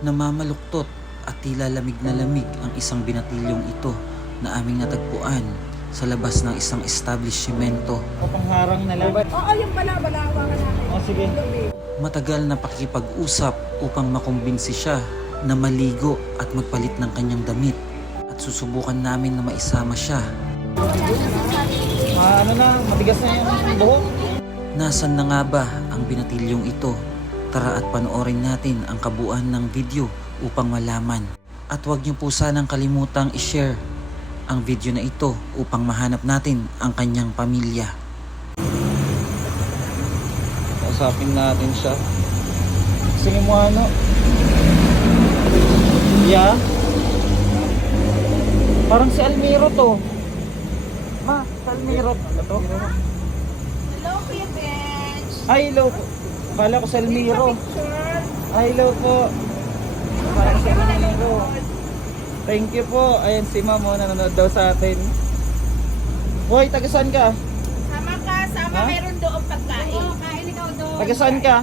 Namamaluktot at tila lamig na lamig ang isang binatilyong ito na aming natagpuan sa labas ng isang establishmento. O pangharang na lang. Oo, yung balawa ka namin. O sige. Matagal na pakikipag-usap upang makumbinsi siya na maligo at magpalit ng kanyang damit. At susubukan namin na maisama siya. Ano na, matigas na yung buhok. Nasaan na nga ba ang binatilyong ito? Tara at panoorin natin ang kabuuan ng video upang malaman. At huwag niyo po sanang kalimutang i-share ang video na ito upang mahanap natin ang kanyang pamilya. Kausapin natin siya. Sige mo ano? Yeah? Parang si Almiro to. Ma, si Almiro to. Hello, Kuya Bench. Ay, hello po. Kala ko si Almiro. Picture. Ay, hello po. Parang si Almiro. Thank you po. Ayan si Ma'am, nanonood daw sa atin. Hoy, taga saan ka? Sama ka, sama. Ha? Meron doon pagkain. Kain ikaw doon. Taga saan ka?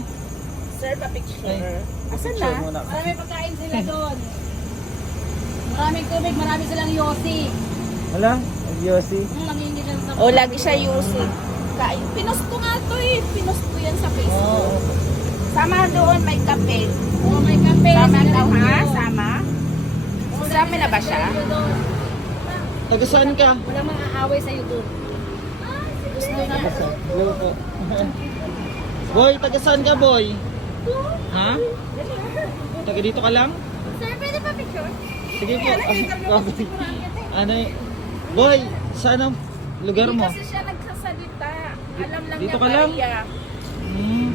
Sir, pa-picture. Ay, Asan picture na? muna. Marami pagkain sila doon. Maraming tubig, marami silang yosi. Wala? Yossi. Nangingi lang sa... Oh, lagi siya using. Kain. Pinost ko nga to eh. Pinost ko yan sa Facebook. Oo. Sama doon, may kape. Oh, may kape. Sama sila daw ha? doon. Sama? Sama na ba siya? Taga saan ka? Walang mga away sa'yo doon. Gusto na. Hello po. Boy, taga saan ka, boy? Ha? Taga dito ka lang? Sir, pwede pa picture? Sige po. Ano boy, saan ang lugar mo? Kasi siya nagsasalita. Alam lang Dito niya ka lang? Maria. Hmm.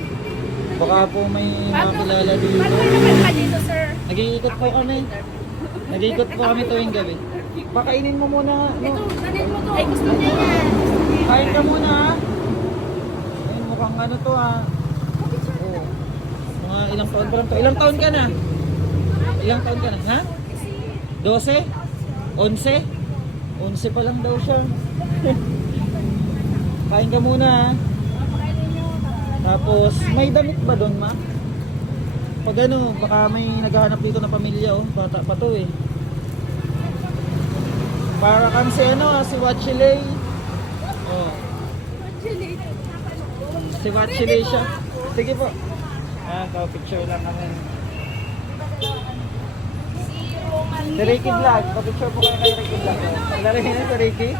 Baka po may makilala dito. Paano naman ka dito, sir? Nag-iikot po kami. Nag-iikot po kami tuwing gabi. Pakainin mo muna. Ito, No? nanin mo to. Ay, gusto niya yan. Kain ka muna ha. Ayun, mukhang ano to ha. Oh. Mga ilang taon pa lang to. Ilang taon ka na? Ilang taon ka na? Ha? 12? 11? 11 pa lang daw siya. Kain ka muna ha. Tapos, may damit ba doon ma? Pag ano, baka may naghahanap dito na pamilya oh. Bata pa to eh. Para kang si ano ah, si Watchilay. Oh. Si Watchilay siya. Sige po. Picture lang kami. Si Ricky Vlog, pa-picture po kayo kay Ricky Vlog. Lari na si Ricky.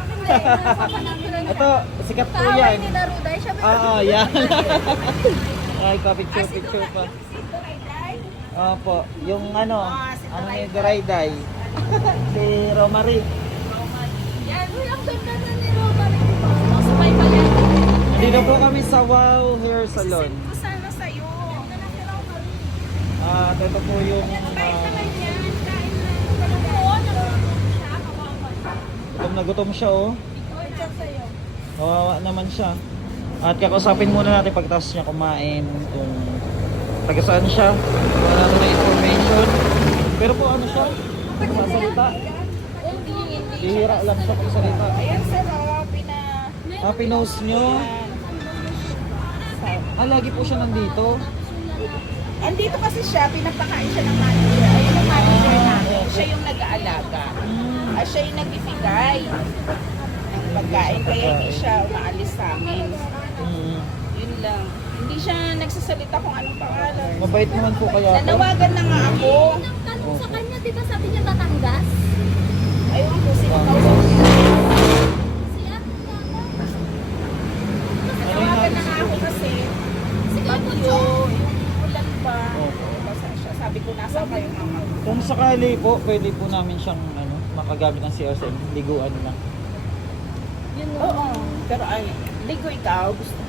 Ito, sikat po yan. Naruday siya. Oo, yan. Ay, pa-picture pa. Opo, yung ano ni Dorayday. Si Romary. Yan, uy, ang ganda na ni Roman. Masabay pa yan. Dito po kami sa Wow Hair Salon. Ito sana sa'yo. Ito po yung gutom na gutom siya oh. Kawawa naman siya. At kakausapin muna natin pagkatapos niya kumain kung taga saan siya. Wala na information. Pero po ano siya? Magsasalita. Bihira lang siya pagsalita. Ayan, sir, Pinost nyo? Lagi po siya nandito. andito kasi siya, pinapakain siya ng manager. Ayun ang manager namin. Siya yung nag-aalaga. Siya yung nagbibigay ng pagkain. Kaya hindi siya umaalis sa amin. Yun lang. Hindi siya nagsasalita kung anong pangalan. Mabait naman po kaya ito. Nanawagan na nga ako. Tanong sa kanya, di ba sabi niya Batangas? Ayun po, sino kausap niya. Siya? Nanawagan na nga ako kasi bagyo, yung ulan pa. Basa siya. Sabi ko, nasa kayo mama. Kung sakali po, pwede po namin siyang makagamit ng CRM. Liguan lang. Oo. Pero ay, ligo ikaw. Gusto.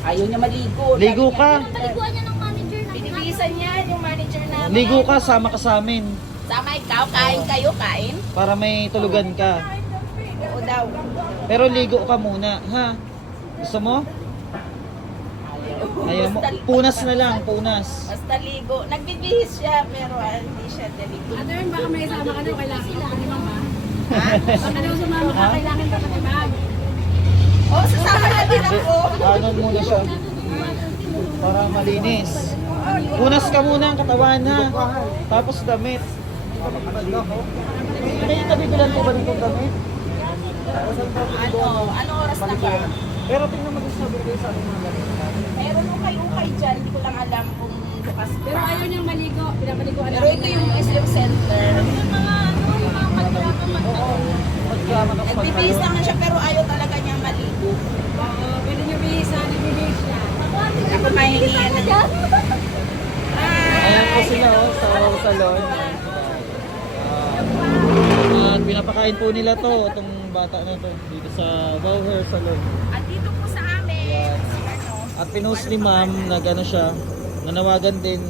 Ayaw niya maligo. Ligo Lagi ka. niya- Paliguan niya ng manager namin. Binibilisan niya yung manager namin. Ligo ka, sama ka sa amin. Sama ikaw, kain kayo, kain. Para may tulugan ka. Oo daw. Pero ligo ka muna, ha? Gusto mo? Ayaw mo. Punas na lang, punas. Basta ligo. Nagbibihis siya, pero hindi siya deligo. Ano yun, baka may isama ka daw, kailangan ka pa ni Mama. Baka daw sumama ka, kailangan ka pa ni Mama. Oo, sasama na din ako. Ano muna siya? Para malinis. Punas ka muna ang katawan ha. Tapos damit. May kabibilan po ba dito damit? Ano oras na ba? Pero tingnan mo din sabi kayo sa ating mga damit. Meron ukay-ukay dyan, hindi ko lang alam kung bukas Pero pa. ayaw niyang maligo. Pinapaliguan Pero ito yung Muslim Center. Nagbibihis naman siya pero ayaw talaga niyang maligo. Oo, pwede niyo bihisan. Ibibihis siya. Ako mahingi yan. Ayan po sila sa salon. At pinapakain po nila to, itong bata na to, dito sa Wow Hair Salon. At dito po sa amin, ano, At pinost ni ma'am na gano'n siya, nanawagan din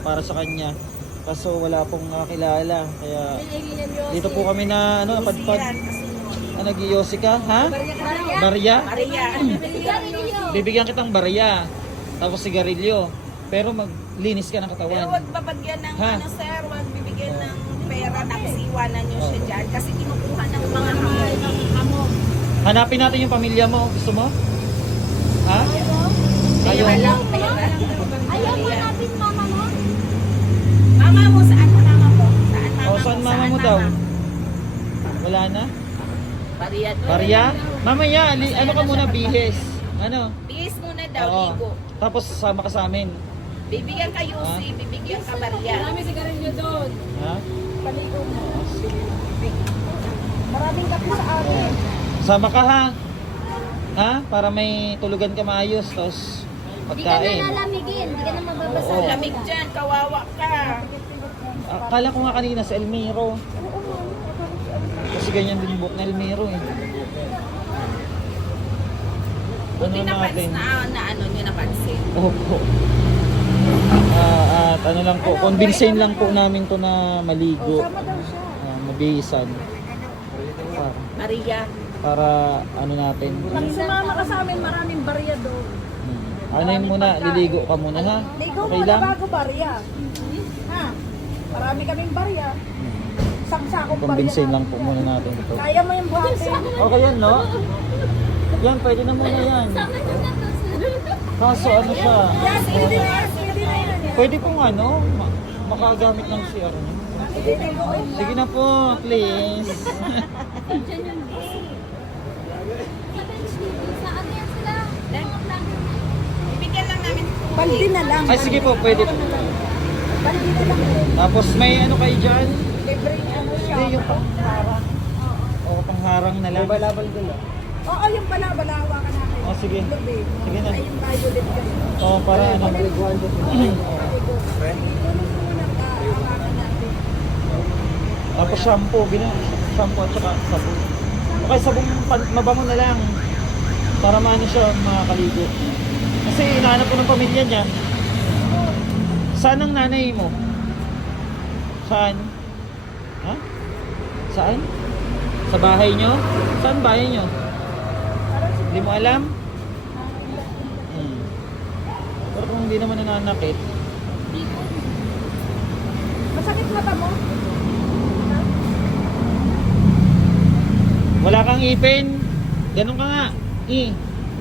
para sa kanya. Kaso wala pong nakakilala. Kaya dito po kami na napadpad. Nag-iyosi ka, ha? Barya? Maria. Bibigyan kitang barya. Tapos sigarilyo. Pero maglinis ka ng Pero katawan. huwag babagyan ng Ha? ano sir, huwag bibigyan ng pera tapos iwanan nyo siya dyan. Kasi kinukuha ng mga hamon. Hanapin natin yung pamilya mo. Gusto mo? Ha? Ayaw. Ayaw Ayaw mo natin mama mo? Mama mo, saan mama mo? Saan mama O, saan mama mo daw? Wala na? Maria. Barya? Mamaya, ano ka muna, bihis? Ano? Bihis muna daw, Oo. ligo. Tapos sama ka sa amin. Bibigyan ka Yusi, bibigyan ka Maria. Marami sigarilyo doon. Ha? Paligo mo. Maraming kape sa amin. Sama ka ha? Ha? Para may tulugan ka maayos. Tapos pagkain. lalamigin. Hindi ka na mababasa. Oo. Lamig dyan, kawawa ka. Akala ko nga kanina sa Elmiro. Kasi ganyan din buhok na Elmiro eh. Buti Ano natin? na ano nyo napansin. Opo. At ano lang po, convincein lang po namin to na maligo. Mabihisan. Maria. Para ano natin. Sumama ka sa amin, maraming barya doon. Ano yun muna, liligo ka muna ha? Ligo Okay lang? barya. Ha? Marami kaming barya. Saksakong Convincein lang po muna natin ito. Kaya mo yung buhatin. Okay yan no? Yan, pwede na muna yan. Kaso ano siya? Pwede na yan. Pwede pong ano, makagamit ng CR niyo. Sige na po, please. Bibigyan lang namin. Baldi na lang. Ay sige po, pwede po. Baldi na lang. Tapos may ano kayo dyan? Libre ano siya. Hindi, yung pangharang. O, pangharang na lang. Balabal ko lang. Oo, yung balawa ka namin. O, sige. Sige na. Ay, yung violet kasi. O, para ano. Tapos shampoo, shampoo at saka sabon. Okay, sabon mabango na lang. Para maano siya, makakaligo. Kasi inaanap ko ng pamilya niya. Saan ang nanay mo? Saan? Ha? Saan? Sa bahay nyo? Saan bahay nyo? Hindi mo alam? Pero kung hindi naman nananakit, Masakit mata mo? wala kang ipin. Ganun ka nga.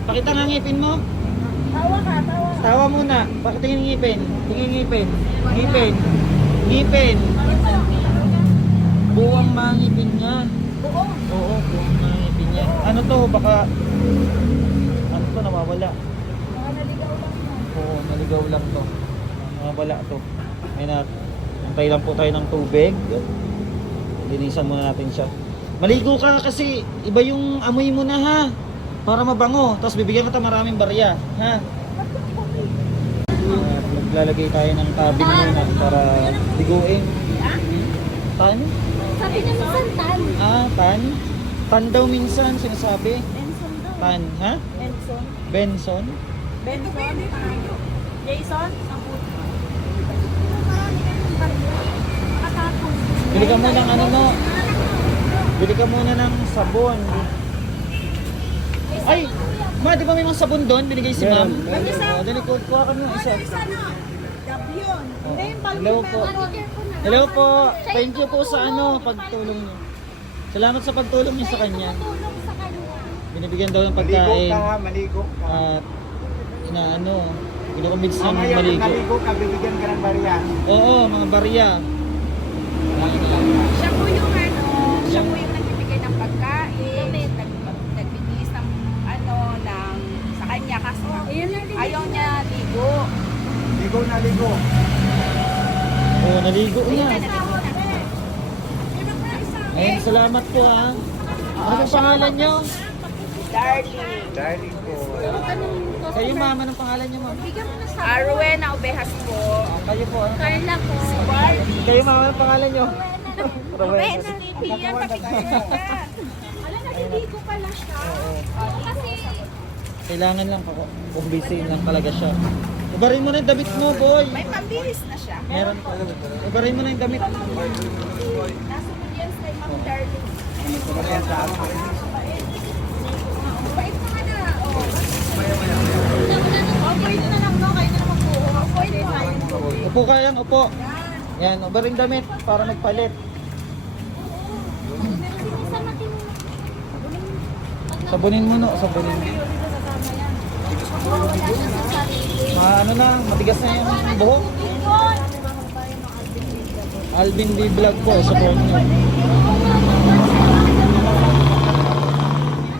Pakita nga ang ngipin mo. Tawa ka, tawa. Tawa muna. Pakitingin ng ngipin. Tingin ngipin. Ngipin. Ngipin. Buwang mga ngipin niya. Buong. Oo, buwang mga ngipin niya. Ano to? Baka... Ano to? Nawawala. Mga naligaw lang yan. Oo, naligaw lang to. Nawawala to. May na... Antay lang po tayo ng tubig. Linisan muna natin siya. Maligo ka kasi iba yung amoy mo na ha. Para mabango. Tapos bibigyan kita maraming barya. Ha? At maglalagay tayo ng tabi muna para liguin. Tan? Sabi niya minsan tan. Tan? Tan daw minsan sinasabi. Benson daw. Tan, ha? Benson. Benson? Benson. Jason. Bili ka muna ng ano no? Bili ka muna ng sabon. Ay! Ma, di ba may mga sabon doon? Binigay si ma'am? Oo, dali ko. Kuha ka ng isa. Gabion. Oo. Hello po. Hello po. Thank you po sa ano, pagtulong niyo. Salamat sa pagtulong niyo sa kanya. Tulong sa kanya. Binibigyan daw ng pagkain. Maligo ka. At inaano, Kinukumbins niyang Mamaya kung maligo. naligo ka, bibigyan ka ng barya. Oo, mga barya. Siya po yung ano, siya po yung nagbibigay ng pagkain, nagbibigis ng ano, ng sa kanya kasi ayaw niya ligo. Ligo na ligo. Oo, naligo Ayun na. na, naligo na. Ayun, salamat po ha. Ano ang pangalan niyo? Darling. Darling po. Kayo mama, anong pangalan niyo ma'am? Rowena Obejas po. Kayo po, ano? Carla po. Si Barbie. Kayo mama, anong pangalan niyo? Rowena Lipian, patigil ka. Alam, naliligo pala siya. Kasi, Kailangan lang ako, kumbisiin lang talaga siya. Ibarin mo na yung damit mo, boy. May pambihis na siya. Meron pa. Ibarin mo na yung damit. Nasa audience kay Ma'am Darling. Bait naman na. Oh. Operate na lang, no? Kayo na naman po. Operate na. Upo kayang, upo. Yan, ibaring damit para magpalit. Sabunin mo no, sabunin mo. Ano na, matigas na yung buhok. Alvin B. Vlog po, support nyo.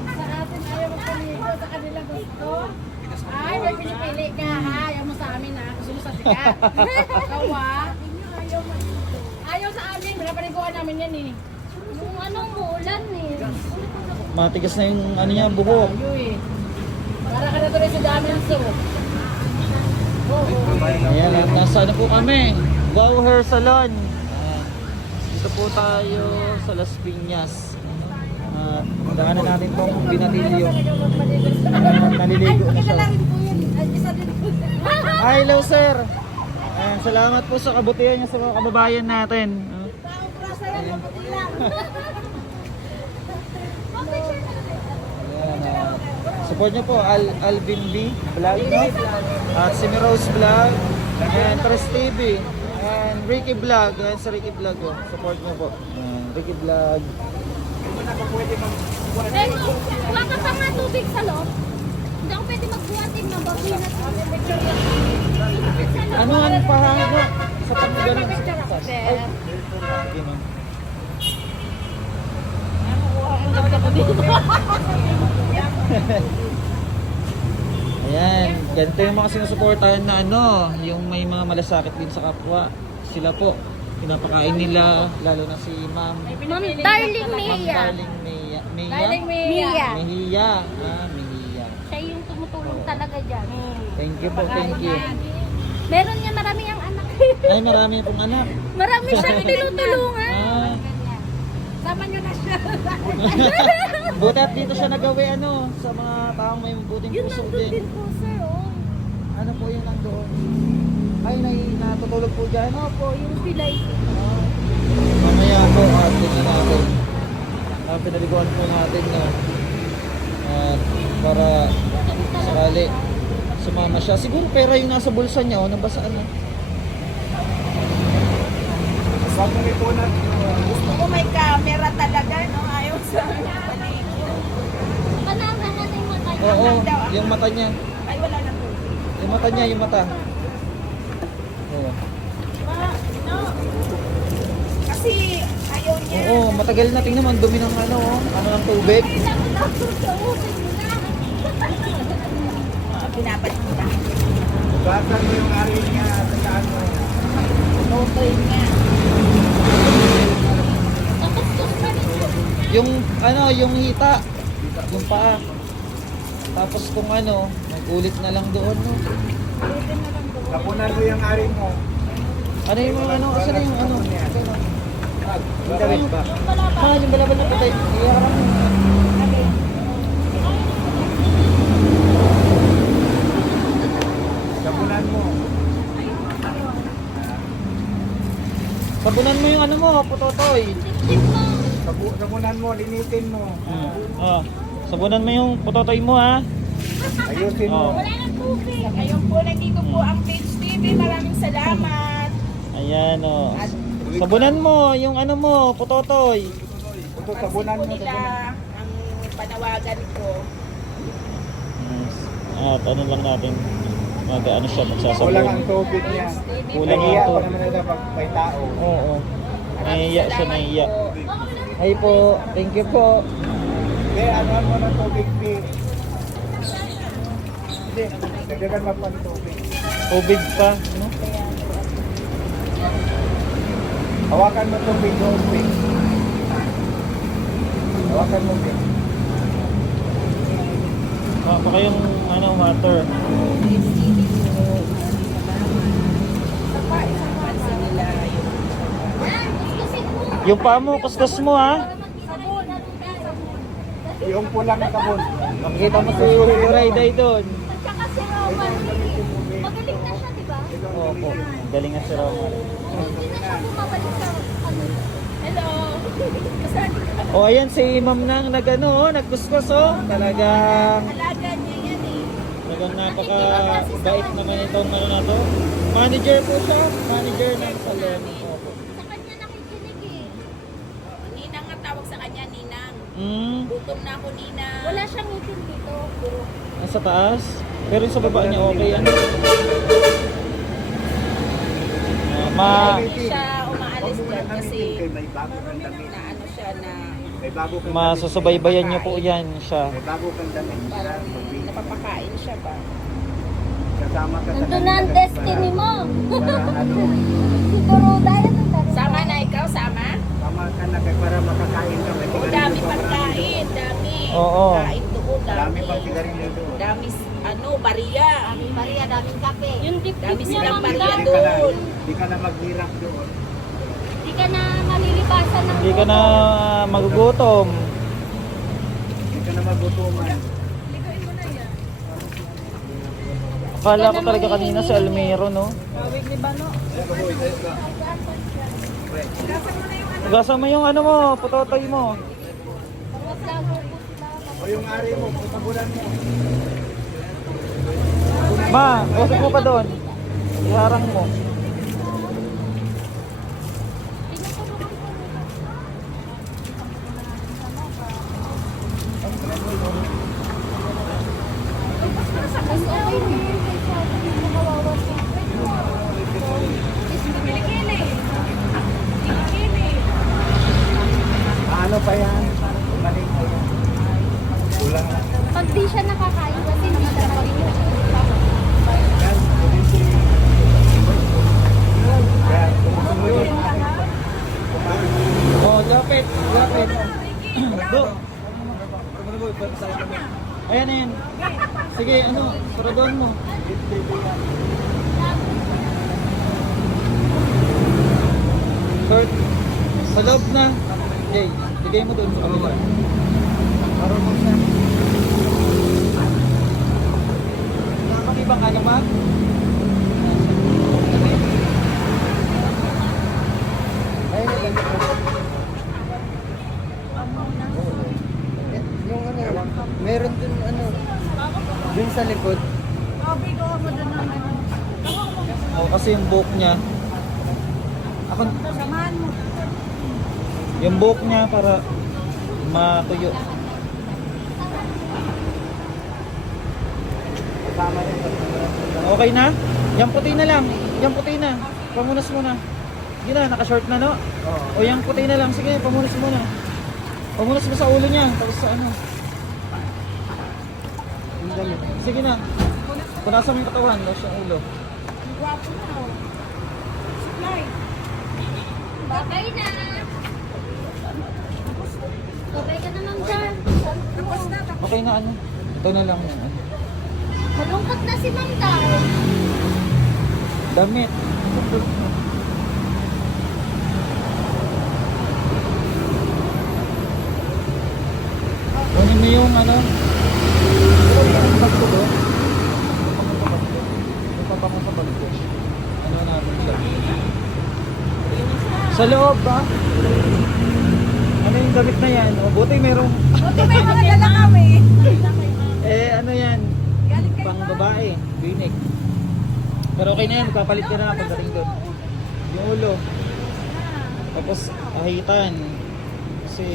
sa atin ayaw magpaligo, sa kanila gusto. Ay, may pinipili ka ha. Ayaw mo sa amin ha. Gusto mo sa sikat. Ikaw ha. Ayaw sa amin. Pinapaliguan namin yan eh. Yung anong muulan eh. Matigas na yung ano niya, buhok. Ayaw eh. Para ka na tuloy sa dami ng so. Ayan, at nasa ano po kami? Wow Hair Salon. Ayan. Dito po tayo sa Las Piñas. At daanan natin tong binatilyo. Naliligo na siya. Hi, hello sir. Ayan, salamat po sa kabutihan niya sa mga kababayan natin. Ayan, support niyo po Alvin B. Vlog, no? At si Rose Vlog, and Tres TV, and Ricky Vlog, and sa Ricky Vlog, oh. Support niyo po. Ayan, Ricky Vlog. Wala ka pa nga tubig sa loob. Hindi ako pwede magbuhatin na babi na Ano ang pahango sa paggaling? Ay, sige ma'am. Ayan, ganito yung mga sinusuportahan na ano, yung may mga malasakit din sa kapwa. Sila po, pinapakain nila, lalo na si Ma'am Ma'am Darling Ma'am Mia. Darling Mia. Darling Mia. Mejia. Mejia. Siya yung tumutulong talaga dyan. Thank you po, thank you. Meron niya marami ang anak. Ay, marami pong anak. Marami siyang tinutulungan. Ah, Sama niyo na siya. buti at dito siya nagawi ano, sa mga taong may mabuting Yun puso nandun din din. po sir. Oh. Ano po yung nandoon? Ay, natutulog po dyan. Opo, yung pilay. Mamaya po, tingnan natin. Pinaliguan po natin na para sakali sumama siya. Siguro pera yung nasa bulsa niya, o nabasaan na. Saan mo ito na? Gusto ko may camera talaga, no? Ayaw sa paligid. Panangan natin yung mata. Oo, yung mata niya. Ay, wala na po. Yung mata niya, yung mata. Oo. Kasi ayaw niya. Oo, matagal na. Tingnan mo, ang dumi ng ano, ng tubig. Pinapalit kita. Basan mo yung ari niya sa saan mo. Okay nga. Yung ano, yung hita, yung paa. Tapos kung ano, magulit na lang doon, no? Kapunan mo yung ari mo. Ano yung ano, asan na yung ano? Yung damit ba? Mahal yung balabal na patay. Iyak ka lang. Kapunan mo. Sabunan mo yung ano mo, putotoy. Kapunan mo, linitin mo. Oh, sabunan mo yung putotoy mo, ha? Ayusin Oh. mo. Wala nang tubig. Ngayon po, nandito po ang Page TV. Maraming salamat. Ayan, oh. Sabunan mo yung ano mo, putotoy. Ito, sabunan mo. Nila ang panawagan ko. At ano lang natin. mag-ano siya, magsasabon. Kulang ang tubig niya. Kulang Nahiya ang pa tubig. naman ito pag may tao. Oo. Nahiya siya, nahiya. Ay po, thank you po. Hindi, anuhan mo ng tubig, P. Hindi, dagdagan mo pa ng tubig. Tubig pa, no? Hawakan mo tubig, P. Hawakan mo, P. Baka yung ano, water. Yung paa mo, kuskus mo ha. Yung pulang na sabon. Makikita mo si Rayday doon. Tsaka si Roman, magaling na siya, di ba? Opo, galing nga si Roman. Hindi na siya bumabalik sa ano. Hello! O ayan si Ma'am nang nagano, nagkuskus oh. Talagang Alaga niya yan eh. talagang napaka-bait naman itong ano na to. Manager po siya, manager ng salon. Opo. Sa kanya nakikinig eh. Ninang nga tawag sa kanya, Ninang. Gutom na ako, Ninang. Wala siyang ngipin dito. Nasa taas, pero sa baba niya okay ano. Hindi siya umaalis dyan kasi May bago kang damit. na ano siya na May bago kang damit. Masusubaybayan niyo po yan siya. May bago kang damit. parang napapakain siya ba? Kasama ka sa Nandun na ang kanila destiny mo. Para ano, Siguro dahil ng darating. Sama na ikaw, sama? tama ka na para makakain ka. May Oo, sigarilyo dami pa, marami pagkain, doon. dami. Oo. Pagkain doon, Dami dami. pang sigarilyo doon. Dami, ano, bariya. Maria, daming kape. Yung dip-dip Dami niya, silang Ma'am bariya Dan. Di ka na, doon. di ka na maghirap doon. Hindi ka na malilipasan ng Hindi ka na magugutom. Di ka na magutuman. Akala ko talaga kanina si Almero, no? Gasa mo yung ano mo, putotoy mo. O yung ari mo, putabulan mo. Ma, usap mo pa doon. Iharang mo. Ano pa yan? Mali mo yan. Kulang na. Pag di siya nakakain kasi hindi siya marinyo. Yan, yan, tumusunod yun. Oh, lapit, lapit. Do. Ayan na yan. Sige, ano, paradoon mo. Kurt, sa loob na. Jay, bigay mo doon sa kabila. Marunong siya. Nakakibang ano ba? Ay, ganito. Yung ano, meron dun ano, dun sa likod. Oh, kasi yung buhok niya. Ako, yung buhok niya para matuyo. Kasama rin. Okay na? Yung puti na lang. Yung puti na. Pamunas muna. Hindi na, naka-short na no? Oo. O yung puti na lang. Sige, pamunas muna. Pamunas mo sa ulo niya. Tapos sa ano. Yung damit. Sige na. Punasan mo yung katawan. Tapos yung ulo. Babay na! Babay ka naman dyan. Okay na ano. Ito na lang yung ano. Malungkot na si Ma'am Dan. Damit. Kunin mo yung ano. Ano natin siya? Sa loob ba? Ano yung damit na yan? O buti merong Buti may mga dala kami. ano yan? Pang babae, binig. Pero okay na yan, magpapalit ka na pagdating doon. Yung ulo. Tapos ahitan. Kasi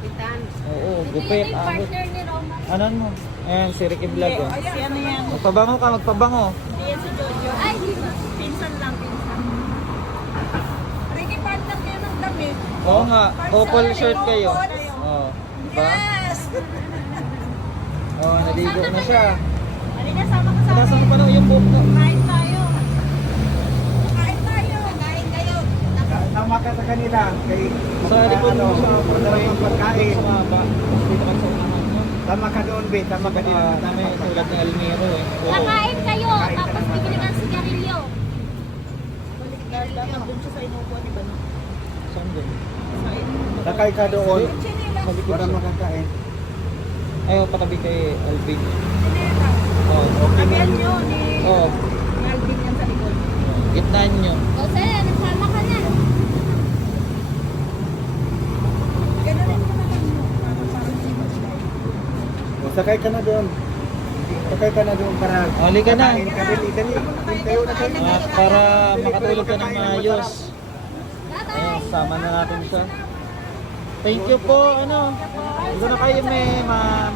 Pitan. oo, Ito gupit, yung ahot. partner ni Roman. Anan mo? Ayan, si Ricky Vlog. Oh. Si ano yan? Magpabango ka, magpabango. Hindi yan si Jojo. Ay, pinsan lang, pinsan. Ricky, partner kayo ng damit. Oo nga, couple shirt kayo. Couple. Oo, diba? Yes! Oo, naligo na siya. Halika, sama ka sa amin. Nasaan pa na yung buhok mo? Kain tayo. Kain tayo. Kain kayo. Tama ka sa kanila. Kay, Sa likod mo siya, Pagdala ng pagkain. sa maba. Dito ka sa unahan mo. Tama ka doon, be. Tama ka dito. Tama yung tulad ng Almiro eh. Oo. Kakain kayo, tapos bibili ng sigarilyo. Carla, nandun siya sa inupo ni Bano. Saan doon? Lakay ka doon. Sa likod Para siya. makakain. Ay, oh, patabi kay Alvin. Sineta. Oo, okay. Sabihan nyo ni Oo, Alvin yan sa likod. gitnaan nyo. O sa'yo, nagsama ka na. Gano'n rin ko naman mo. Parang siya. O, sakay ka na doon. Sakay ka na doon para Halika na. kakain ka. Dali, dali. Tayo na tayo. Para makatulog ka ng maayos. Ayun, sama na natin siya. Thank you po, ano. Dito na kayo, ma'am.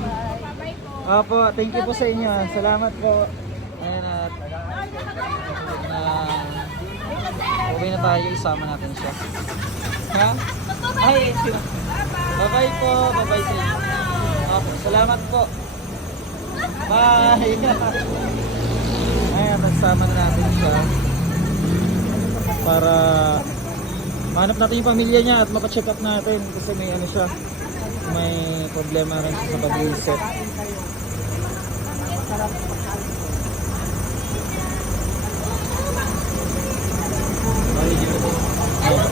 Opo, thank you po sa inyo. Salamat po. Ayan at okay na tayo, isama natin siya. Ha? Ay, bye-bye po. Bye-bye sa inyo. Opo, salamat po. Bye! Ayan, nagsama na natin siya para mahanap natin yung pamilya niya at mapacheck up natin kasi may ano siya, may problema rin siya sa pag-iisip.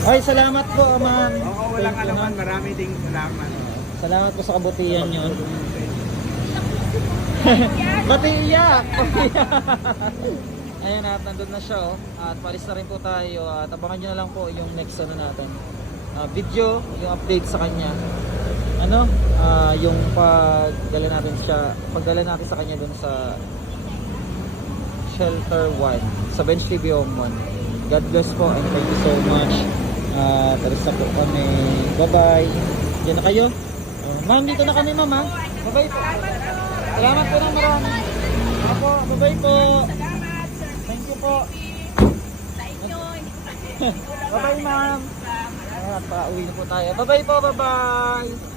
Ay, salamat po, ma'am. Oo, walang Thank you, alaman. ma'am. Marami ding salamat. Salamat po sa kabutihan yun. Pati iyak! Ayan at nandun na siya oh. At palis na rin po tayo at abangan nyo na lang po yung next ano natin video, yung update sa kanya. Ano? Yung pagdala natin sa kanya dun sa Shelter 1 sa Bench TV Home 1. God bless po and thank you so much. Talis na po kami. Bye bye. Diyan na kayo. Ma'am, dito na kami ma'am ha. Bye bye po. Salamat po ng marami. Ako, bye bye po. Salamat, sir. Thank you po. Sa inyo. Bye bye ma'am. At pauwi na po tayo. Bye bye po, bye bye.